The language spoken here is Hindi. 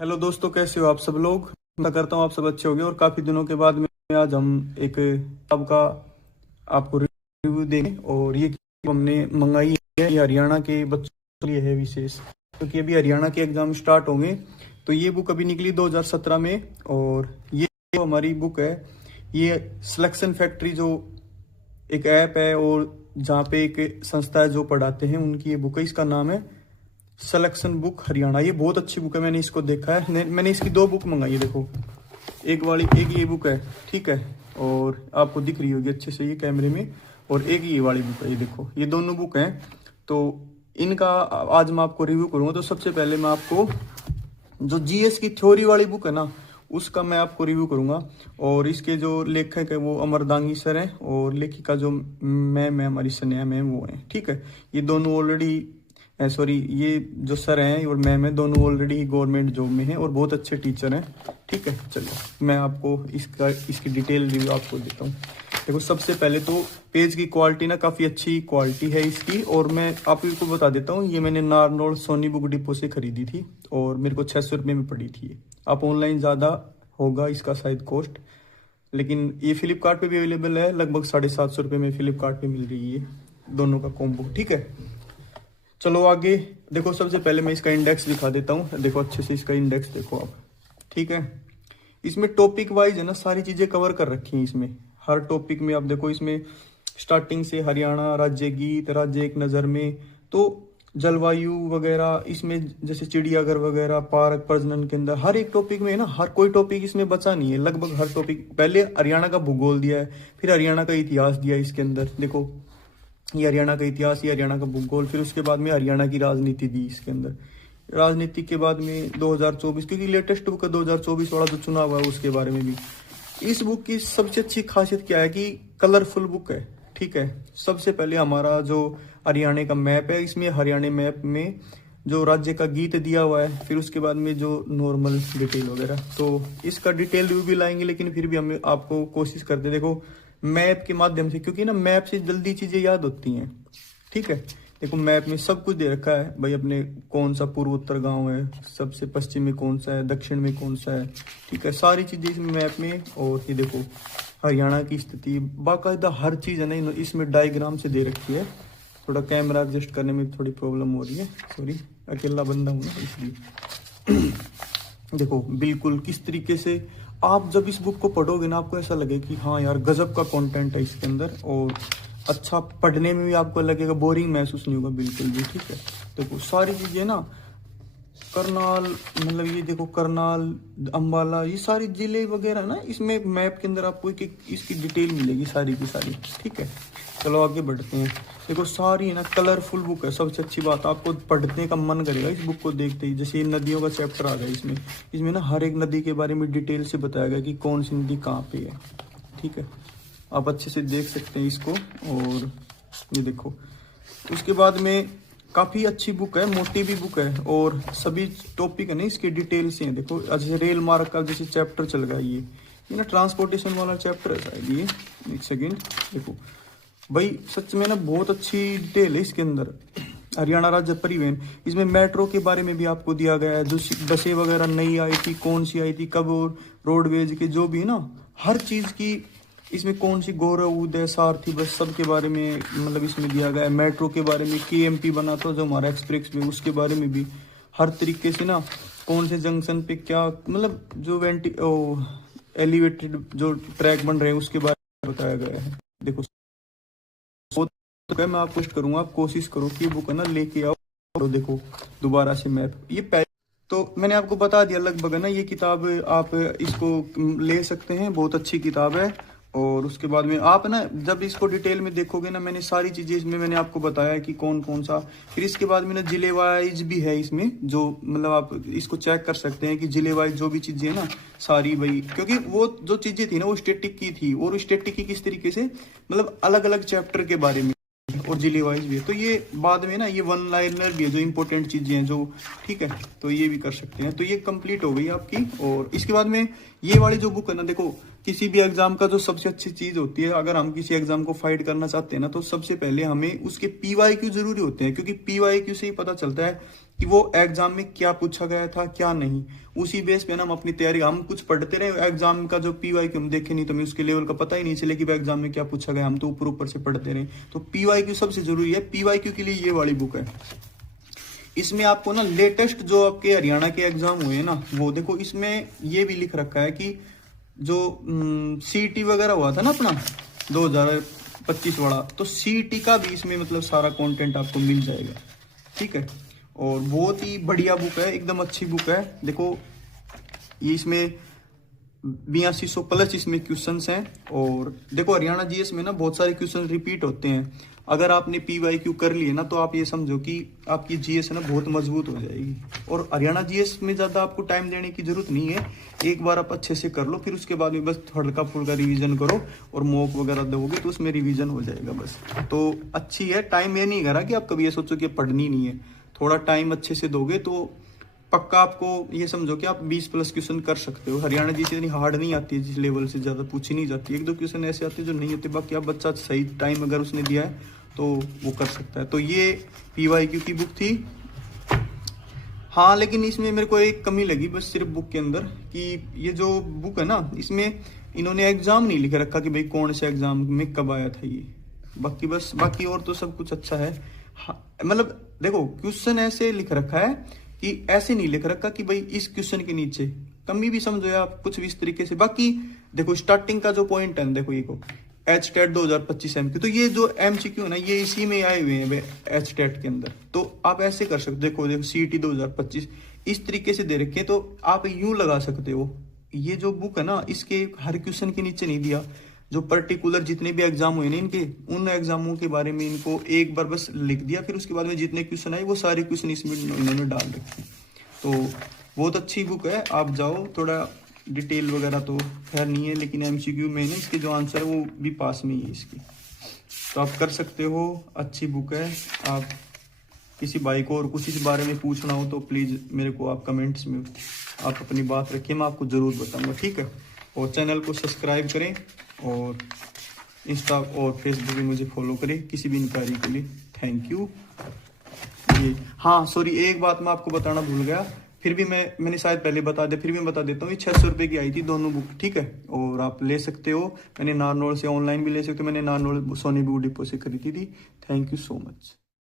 हेलो दोस्तों, कैसे हो आप सब लोग। मैं करता हूँ आप सब अच्छे होंगे। और काफ़ी दिनों के बाद में आज हम एक किताब का आपको रिव्यू देंगे। और ये किताब हमने मंगाई है, ये हरियाणा के बच्चों के लिए है विशेष, क्योंकि अभी हरियाणा के एग्ज़ाम स्टार्ट होंगे। तो ये बुक अभी निकली 2017 में। और ये जो हमारी बुक है, ये सिलेक्शन फैक्ट्री जो एक ऐप है और जहाँ पे एक संस्था है जो पढ़ाते हैं, उनकी ये बुक है। इसका नाम है सिलेक्शन बुक हरियाणा। ये बहुत अच्छी बुक है, मैंने इसको देखा है। मैंने इसकी दो बुक मंगाई है, देखो। एक ये बुक है, ठीक है, और आपको दिख रही होगी अच्छे से ये कैमरे में। और एक ये वाली बुक है, ये देखो, ये दोनों बुक हैं। तो इनका आज मैं आपको रिव्यू करूंगा। तो सबसे पहले मैं आपको जो जीएस की थ्योरी वाली बुक है ना, उसका मैं आपको रिव्यू करूंगा। और इसके जो लेखक है वो अमरदांगी सर हैं, और लेखिका जो मैम है हमारी स्नेहा मैम, वो हैं, ठीक है। ये दोनों ऑलरेडी, सॉरी, ये जो सर हैं और मैम है, दोनों ऑलरेडी गवर्नमेंट जॉब में हैं और बहुत अच्छे टीचर हैं, ठीक है। चलिए मैं आपको इसकी डिटेल रिव्यू आपको देता हूँ। देखो, सबसे पहले तो पेज की क्वालिटी ना काफ़ी अच्छी क्वालिटी है इसकी। और मैं आपको बता देता हूँ, ये मैंने नारनौल सोनी बुक डिपो से खरीदी थी और मेरे को 600 रुपये में पड़ी थी। आप ऑनलाइन ज़्यादा होगा इसका शायद कॉस्ट, लेकिन ये फ्लिपकार्ट पे भी अवेलेबल है। लगभग 750 रुपये में फ्लिपकार्ट पे मिल रही है दोनों का कॉम्बो, ठीक है। चलो आगे देखो। सबसे पहले मैं इसका इंडेक्स दिखा देता हूँ। देखो अच्छे से इसका इंडेक्स देखो आप, ठीक है। इसमें टॉपिक वाइज है ना, सारी चीज़ें कवर कर रखी हैं इसमें। हर टॉपिक में आप देखो, इसमें स्टार्टिंग से हरियाणा, राज्य गीत, राज्य एक नज़र में, तो जलवायु वगैरह इसमें, जैसे चिड़ियाघर वगैरह, पार्क, प्रजनन केंद्र, हर एक टॉपिक में है ना, हर कोई टॉपिक इसमें बचा नहीं है। लगभग हर टॉपिक, पहले हरियाणा का भूगोल दिया है, फिर हरियाणा का इतिहास दिया है इसके अंदर, देखो। ये हरियाणा का इतिहास, ये हरियाणा का भूगोल, फिर उसके बाद में हरियाणा की राजनीति दी इसके अंदर। राजनीति के बाद में 2024, क्योंकि लेटेस्ट बुक है 2024 वाला जो चुनाव है उसके बारे में भी। इस बुक की सबसे अच्छी खासियत क्या है कि कलरफुल बुक है, ठीक है। सबसे पहले हमारा जो हरियाणा का मैप है, इसमें हरियाणा मैप में जो राज्य का गीत दिया हुआ है, फिर उसके बाद में जो नॉर्मल डिटेल वगैरह। तो इसका डिटेल रिव्यू भी लाएंगे, लेकिन फिर भी हम आपको कोशिश करते, देखो, मैप के माध्यम से, क्योंकि ना मैप से जल्दी चीज़ें याद होती हैं, ठीक है। देखो मैप में सब कुछ दे रखा है भाई, अपने कौन सा पूर्वोत्तर गांव है, सबसे पश्चिम में कौन सा है, दक्षिण में कौन सा है, ठीक है। सारी चीज़ें इसमें मैप में। और ये देखो हरियाणा की स्थिति, बाकायदा हर चीज़ है ना इसमें डायग्राम से दे रखी है। थोड़ा कैमरा एडजस्ट करने में थोड़ी प्रॉब्लम हो रही है, सॉरी, अकेला बंदा हूँ ना इसलिए। देखो बिल्कुल किस तरीके से आप जब इस बुक को पढ़ोगे ना, आपको ऐसा लगे कि हाँ यार, गजब का कंटेंट है इसके अंदर। और अच्छा, पढ़ने में भी आपको लगेगा, बोरिंग महसूस नहीं होगा बिल्कुल भी, ठीक है। देखो सारी चीज़ें ना, करनाल, मतलब ये देखो करनाल, अंबाला, ये सारे जिले वगैरह ना, इसमें मैप के अंदर आपको एक इसकी डिटेल मिलेगी सारी की सारी, ठीक है। चलो आगे बढ़ते हैं। देखो सारी है ना कलरफुल बुक है। सबसे अच्छी बात, आपको पढ़ने का मन करेगा इस बुक को देखते ही। जैसे ये नदियों का चैप्टर आ गया इसमें, इसमें ना हर एक नदी के बारे में डिटेल से बताया गया कि कौन सी नदी कहाँ पे है, ठीक है। आप अच्छे से देख सकते हैं इसको। और ये देखो, उसके बाद में काफ़ी अच्छी बुक है, मोटी भी बुक है, और सभी टॉपिक है ना इसके डिटेल से हैं। देखो जैसे रेल मार्ग का जैसे चैप्टर चल गया, ये ना ट्रांसपोर्टेशन वाला चैप्टर है शायद ये। एक सेकेंड, देखो भाई सच में ना बहुत अच्छी डिटेल है इसके अंदर। हरियाणा राज्य परिवहन, इसमें मेट्रो के बारे में भी आपको दिया गया है, जो बसें वगैरह नई आई थी, कौन सी आई थी, कब, और रोडवेज के जो भी है ना, हर चीज़ की इसमें, कौन सी गौरव उदय सारथी बस, सब के बारे में मतलब इसमें दिया गया है। मेट्रो के बारे में, केएमपी बना था जो हमारा एक्सप्रेस में, उसके बारे में भी हर तरीके से ना, कौन से जंक्शन पे क्या, मतलब जो एलिवेटेड जो ट्रैक बन रहे हैं उसके बारे में बताया गया है। देखो तो मैं आपको पोस्ट करूंगा, आप कोशिश करो कि बुक है ना लेके आओ। और देखो दोबारा से मैप, ये पहले तो मैंने आपको बता दिया लगभग है ना। ये किताब आप इसको ले सकते हैं, बहुत अच्छी किताब है। और उसके बाद में आप ना जब इसको डिटेल में देखोगे ना, मैंने सारी चीज़ें इसमें मैंने आपको बताया कि कौन कौन सा। फिर इसके बाद में ना जिले वाइज भी है इसमें, जो मतलब आप इसको चेक कर सकते हैं कि जिले वाइज जो भी चीज़ें हैं ना सारी, भाई क्योंकि वो जो चीज़ें थी ना वो स्टैटिक की थी, और स्टैटिक की किस तरीके से, मतलब अलग अलग चैप्टर के बारे में, और जिले वाइज भी है। तो ये बाद में ना ये वन लाइनर भी है, जो इंपॉर्टेंट चीजें हैं जो, ठीक है। तो ये भी कर सकते हैं। तो ये कंप्लीट हो गई आपकी। और इसके बाद में ये वाली जो बुक है ना, देखो किसी भी एग्जाम का जो सबसे अच्छी चीज होती है, अगर हम किसी एग्जाम को फाइट करना चाहते हैं ना, तो सबसे पहले हमें उसके PYQ जरूरी होते हैं, क्योंकि PYQ से ही पता चलता है कि वो एग्जाम में क्या पूछा गया था क्या नहीं, उसी बेस पे ना हम अपनी तैयारी, हम कुछ पढ़ते रहे एग्जाम का जो PYQ हम देखे नहीं तो हमें उसके लेवल का पता ही नहीं चले कि भाई एग्जाम में क्या पूछा गया, हम तो ऊपर ऊपर से पढ़ते रहे। तो PYQ सबसे जरूरी है। PYQ के लिए ये वाली बुक है, इसमें आपको ना लेटेस्ट जो आपके हरियाणा के एग्जाम हुए ना वो देखो, इसमें ये भी लिख रखा है कि जो CET वगैरह हुआ था ना अपना 2025 वाला, तो CET का भी इसमें मतलब सारा कंटेंट आपको मिल जाएगा, ठीक है। और बहुत ही बढ़िया बुक है, एकदम अच्छी बुक है। देखो ये इसमें 8200 प्लस इसमें क्वेश्चंस हैं। और देखो हरियाणा GS में ना बहुत सारे क्वेश्चन रिपीट होते हैं। अगर आपने PYQ कर लिए ना तो आप ये समझो कि आपकी GS है ना बहुत मजबूत हो जाएगी। और हरियाणा GS में ज़्यादा आपको टाइम देने की जरूरत नहीं है, एक बार आप अच्छे से कर लो, फिर उसके बाद में बस हल्का फुल्का रिवीजन करो और मॉक वगैरह दोगे तो उसमें रिवीजन हो जाएगा बस। तो अच्छी है, टाइम ये नहीं करा कि आप कभी ये सोचो कि पढ़नी नहीं है, थोड़ा टाइम अच्छे से दोगे तो पक्का आपको ये समझो कि आप 20 प्लस क्वेश्चन कर सकते हो। हरियाणा GS इतनी हार्ड नहीं आती है, जिस लेवल से ज़्यादा पूछी नहीं जाती, एक दो क्वेश्चन ऐसे आते हैं जो नहीं होते, बाकी आप बच्चा सही टाइम अगर उसने दिया है तो वो कर सकता है। तो ये PYQ की बुक थी। हाँ लेकिन इसमें मेरे को एक कमी लगी बस सिर्फ बुक के अंदर, कि ये जो बुक है ना इसमें इन्होंने एग्जाम नहीं लिख रखा कि भाई कौन से एग्जाम में कब आया था ये, बाकी बस बाकी और तो सब कुछ अच्छा है। हाँ, मतलब देखो क्वेश्चन ऐसे लिख रखा है कि ऐसे नहीं लिख रखा कि भाई इस क्वेश्चन के नीचे, कमी भी समझो या कुछ भी इस तरीके से। बाकी देखो स्टार्टिंग का जो पॉइंट है देखो ये को HTET 2025 MQ, तो ये जो MCQ है ना ये इसी में आए हुए हैं HTET के अंदर। तो आप ऐसे कर सकते हो, देखो CET 2025 इस तरीके से दे रखे, तो आप यूं लगा सकते हो। ये जो बुक है ना इसके हर क्वेश्चन के नीचे नहीं दिया, जो पर्टिकुलर जितने भी एग्जाम हुए ना इनके, उन एग्जामों के बारे में इनको एक बार बस लिख दिया, फिर उसके बाद में जितने क्वेश्चन आए वो सारे क्वेश्चन इसमें इन्होंने डाल रखे। तो बहुत अच्छी बुक है, आप जाओ, थोड़ा डिटेल वगैरह तो खैर नहीं है, लेकिन MCQ में ना इसके जो आंसर है वो भी पास में ही है इसकी, तो आप कर सकते हो, अच्छी बुक है। आप किसी भाई को और कुछ इस बारे में पूछना हो तो प्लीज़ मेरे को आप कमेंट्स में आप अपनी बात रखिए, मैं आपको ज़रूर बताऊंगा, ठीक है। और चैनल को सब्सक्राइब करें और इंस्टा और फेसबुक पे मुझे फॉलो करें किसी भी इंक्वायरी के लिए। Thank you. ये हाँ सॉरी, एक बात मैं आपको बताना भूल गया, फिर भी मैंने शायद पहले बता दिया, फिर भी मैं बता देता हूँ। ये 600 रुपये की आई थी दोनों बुक, ठीक है। और आप ले सकते हो, मैंने नारनौल से ऑनलाइन भी ले सकते हो, मैंने नारनौल सोनी बुक डिपो से खरीदी थी। Thank you so much.